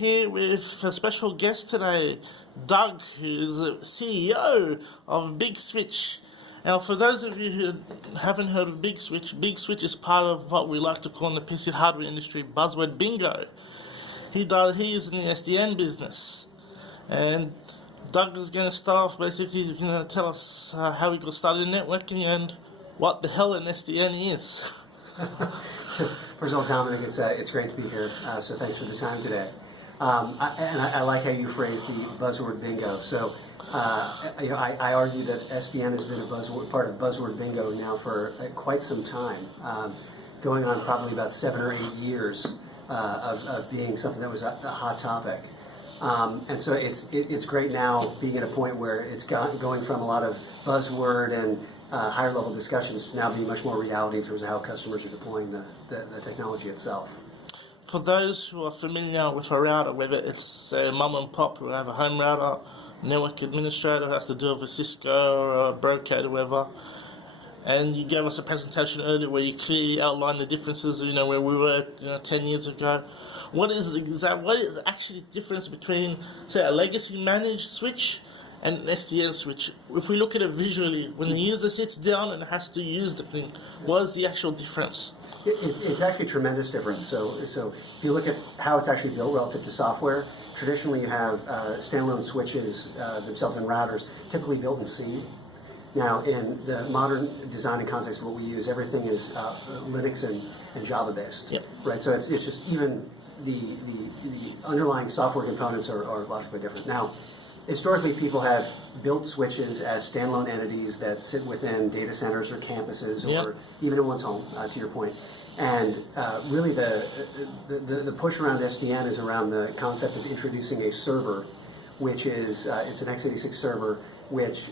Here with a special guest today, Doug, who's the CEO of Big Switch. Now, for those of you who haven't heard of Big Switch is part of what we like to call in the PC hardware industry buzzword bingo. He is in the SDN business, and Doug is going to start off. Basically, he's going to tell us how he got started in networking and what the hell an SDN is. First of all, Dominic, it's great to be here. So thanks for the time today. I like how you phrased the buzzword bingo. So I argue that SDN has been part of buzzword bingo now for quite some time, going on probably about 7 or 8 years of being something that was a hot topic. And so it's great now being at a point where it's going from a lot of buzzword and higher level discussions to now being much more reality in terms of how customers are deploying the technology itself. For those who are familiar with a router, whether it's say a mum and pop who have a home router, network administrator who has to deal with Cisco or a Brocade or whatever, and you gave us a presentation earlier where you clearly outlined the differences, where we were 10 years ago. What is actually the difference between, say, a legacy managed switch and an SDN switch? If we look at it visually, when the user sits down and has to use the thing, what is the actual difference? It's actually tremendous difference. So if you look at how it's actually built relative to software, traditionally you have standalone switches themselves and routers, typically built in C. Now, in the modern design and context of what we use, everything is Linux and Java based. Yep. Right. So it's just even the underlying software components are logically different. Now, historically, people have built switches as standalone entities that sit within data centers or campuses, or even in one's home, to your point. And really the push around SDN is around the concept of introducing a server, which is, it's an x86 server, which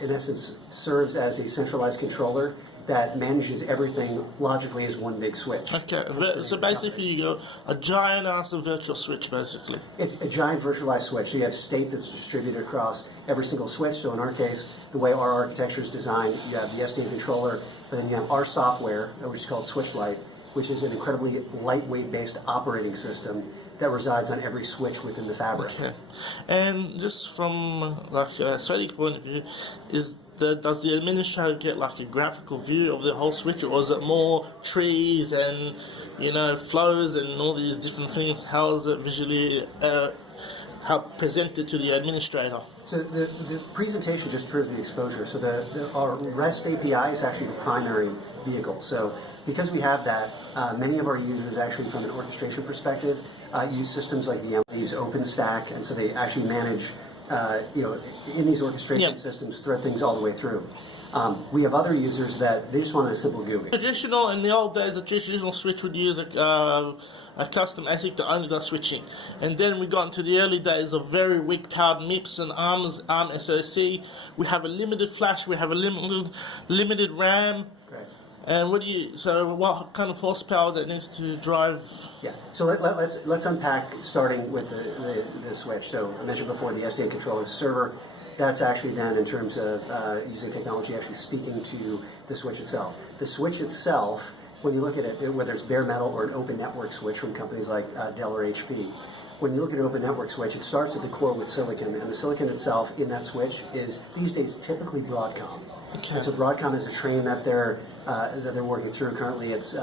in essence serves as a centralized controller that manages everything logically as one big switch. Okay, so basically you go a giant ass of virtual switch, basically. It's a giant virtualized switch. So you have state that's distributed across every single switch. So in our case, the way our architecture is designed, you have the SDN controller, but then you have our software, which is called SwitchLite, which is an incredibly lightweight-based operating system that resides on every switch within the fabric. Okay, and just from a strategic point of view, does the administrator get like a graphical view of the whole switch, or is it more trees and flows and all these different things? How is it visually presented to the administrator? So the presentation just proves the exposure. So our REST API is actually the primary vehicle. So because we have that, many of our users actually from an orchestration perspective use systems like VMware. They use OpenStack, and so they actually manage in these orchestration systems, thread things all the way through. We have other users that they just want a simple GUI. In the old days, a traditional switch would use a custom ASIC that only does switching. And then we got into the early days of very weak powered MIPS and ARM SoC. We have a limited flash, we have a limited RAM. Correct. And what kind of horsepower that needs to drive? Yeah, so let's unpack starting with the switch. So I mentioned before the SDN controller server. That's actually then in terms of using technology actually speaking to the switch itself. The switch itself, when you look at it, whether it's bare metal or an open network switch from companies like Dell or HP, when you look at an open network switch, it starts at the core with silicon, and the silicon itself in that switch is these days typically Broadcom. Okay. And so Broadcom is a train that they're working through. Currently, it's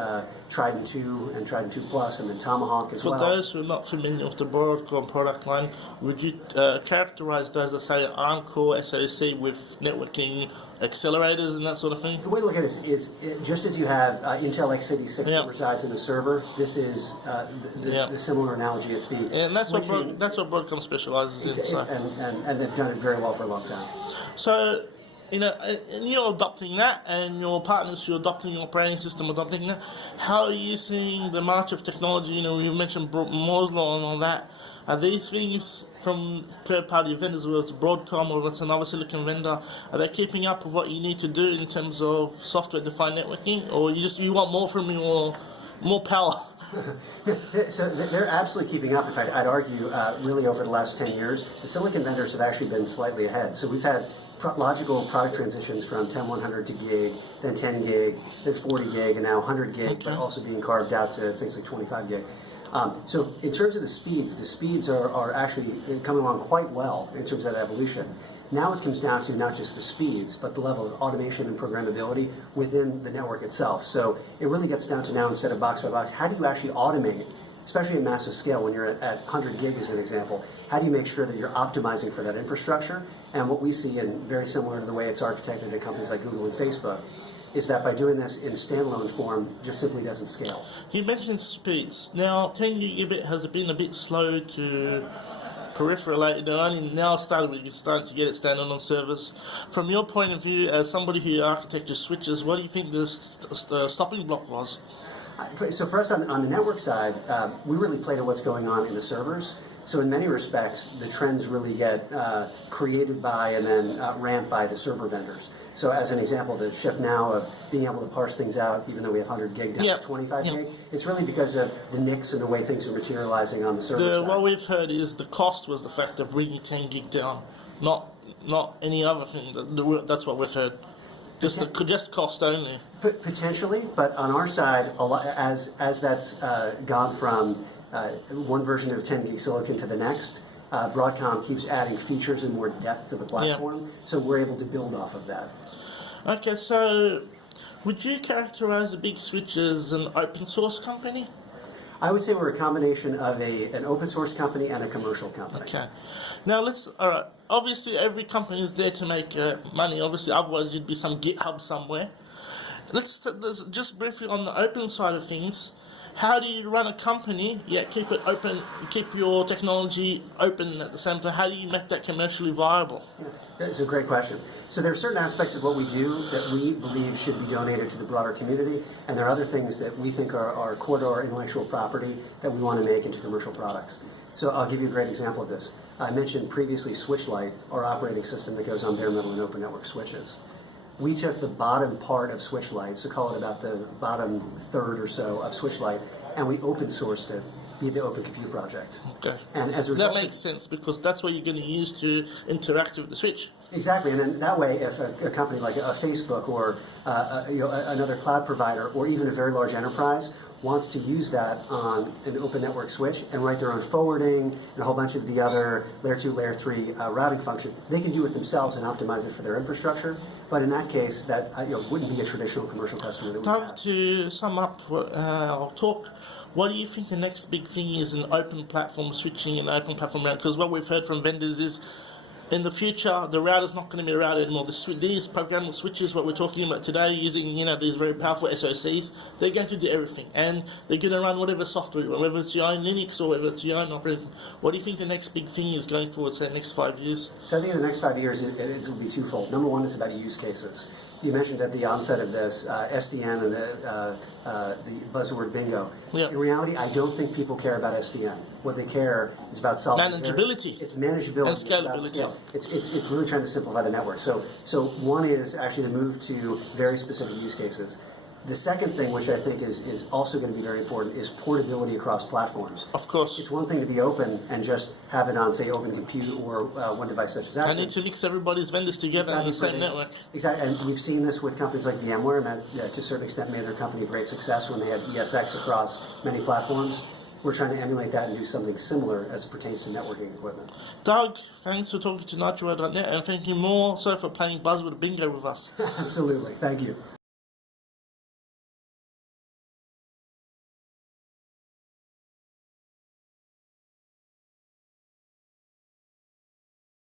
Trident 2 and Trident 2 Plus, and then Tomahawk as well. For those who are not familiar with the Broadcom product line, would you characterize those as, say, ARM core SoC with networking accelerators and that sort of thing? The way to look at it is just as you have Intel x86 that resides in the server, this is the similar analogy. It's the and that's what Broadcom specializes in. So. And they've done it very well for a long time. So, and you're adopting that, and your partners who are adopting your operating system adopting that. How are you seeing the march of technology? You mentioned Moore's Law and all that. Are these things from third-party vendors, whether it's Broadcom or it's another silicon vendor, are they keeping up with what you need to do in terms of software-defined networking, or you want more from me or more power? So they're absolutely keeping up. In fact, I'd argue really over the last 10 years, the silicon vendors have actually been slightly ahead. So we've had logical product transitions from 10100 to gig, then 10 gig, then 40 gig, and now 100 gig, but also being carved out to things like 25 gig. So in terms of the speeds are actually coming along quite well in terms of that evolution. Now it comes down to not just the speeds, but the level of automation and programmability within the network itself. So it really gets down to now, instead of box by box, how do you actually automate, especially at massive scale when you're at 100 gig as an example, how do you make sure that you're optimizing for that infrastructure? And what we see, and very similar to the way it's architected at companies like Google and Facebook, is that by doing this in standalone form, just simply doesn't scale. You mentioned speeds. Now, 10 gigabit has been a bit slow to proliferate. It only now starting to get it standard on servers. From your point of view, as somebody who architected switches, what do you think the stopping block was? So first, on the network side, we really play to what's going on in the servers. So in many respects, the trends really get created by and then ramped by the server vendors. So as an example, the shift now of being able to parse things out, even though we have 100 gig down to 25 gig, it's really because of the NICs and the way things are materializing on the server side. What we've heard is the cost was the fact of bringing 10 gig down, not any other thing. That's what we've heard. Just cost only. Potentially, but on our side, a lot, as that's gone from one version of 10 gig silicon to the next, Broadcom keeps adding features and more depth to the platform, so we're able to build off of that. Okay, so would you characterize the Big Switch as an open source company? I would say we're a combination of an open source company and a commercial company. Okay. Now all right, obviously every company is there to make money, obviously, otherwise you'd be some GitHub somewhere. Let's just briefly on the open side of things. How do you run a company, yet keep it open, keep your technology open at the same time? How do you make that commercially viable? That's a great question. So there are certain aspects of what we do that we believe should be donated to the broader community, and there are other things that we think are core to our intellectual property that we want to make into commercial products. So I'll give you a great example of this. I mentioned previously Switchlight, our operating system that goes on bare metal and open network switches. We took the bottom part of Switchlight, so call it about the bottom third or so of Switchlight, and we open sourced it via the Open Compute project. Okay. And as a result, that makes sense because that's what you're going to use to interact with the switch. Exactly, and then that way, if a company like a Facebook or another cloud provider or even a very large enterprise wants to use that on an open network switch and write their own forwarding and a whole bunch of the other layer 2, layer 3 routing function, they can do it themselves and optimize it for their infrastructure. But in that case, that wouldn't be a traditional commercial customer that we have. To sum up our talk, what do you think the next big thing is in open platform switching and open platform routing? Because what we've heard from vendors is in the future, the router's not going to be a router anymore. These programmable switches, what we're talking about today, using these very powerful SoCs, they're going to do everything, and they're going to run whatever software, whether it's your own Linux or whether it's your own operating. What do you think the next big thing is going forward, say, the next 5 years? So I think in the next 5 years, it will be twofold. Number one is about use cases. You mentioned at the onset of this SDN and the buzzword bingo. Yep. In reality, I don't think people care about SDN. What they care is about solving manageability. It's manageability. And scalability. It's really trying to simplify the network. So one is actually to move to very specific use cases. The second thing, which I think is also going to be very important, is portability across platforms. Of course. It's one thing to be open and just have it on, say, Open Compute or one device such as Active. I need to mix everybody's vendors together on the same network. Exactly, and we've seen this with companies like VMware, and that to a certain extent made their company a great success when they had ESX across many platforms. We're trying to emulate that and do something similar as it pertains to networking equipment. Doug, thanks for talking to Nitro.net, and thank you more so for playing Buzzword Bingo with us. Absolutely, thank you.